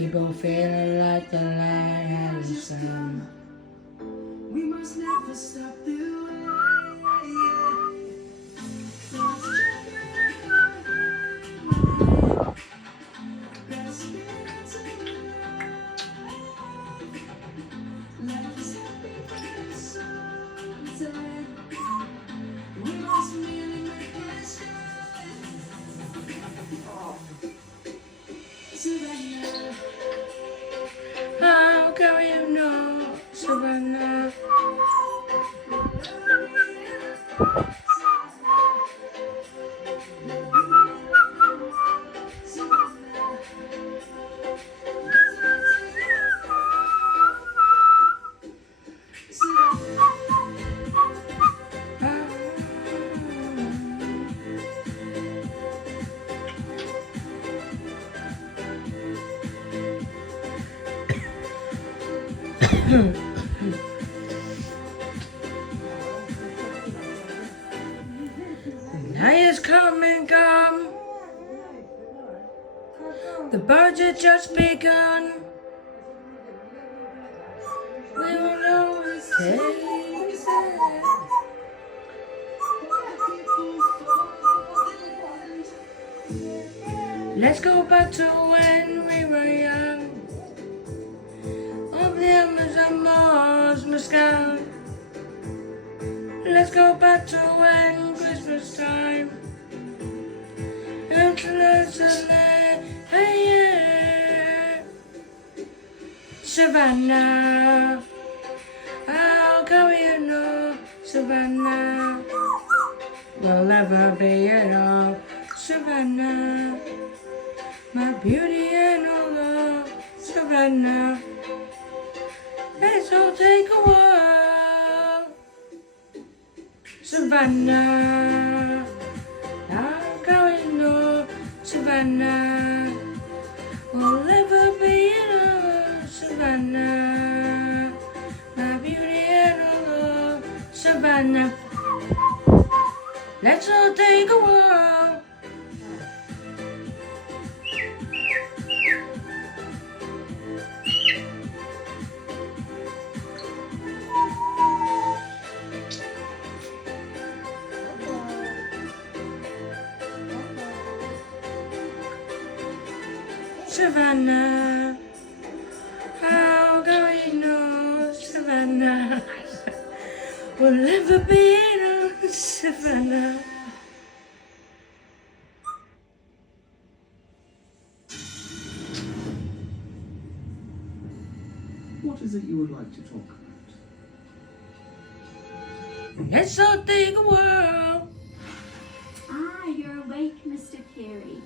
people feel like the light has a sound. We must never stop the way. We must really make it Savannah. How can you know, Savannah? Night has come and gone. The birds had just begun. We will always take it. Let's go back to when we were young. Of the Amazon Mars Mescal. Let's go back to when Christmas time. And let's hey yeah. Savannah. How can we know Savannah? We'll never be enough. Savannah. My beauty and all love. Savannah. Let's all take a walk. Savannah. How can we know Savannah? We'll never be enough. Savannah. My beauty and all love. Savannah. Let's all take a walk. Savannah, how can we know Savannah? We'll never be enough, Savannah. What is it you would like to talk about? Let's all take a walk. Ah, you're awake, Mr. Carey.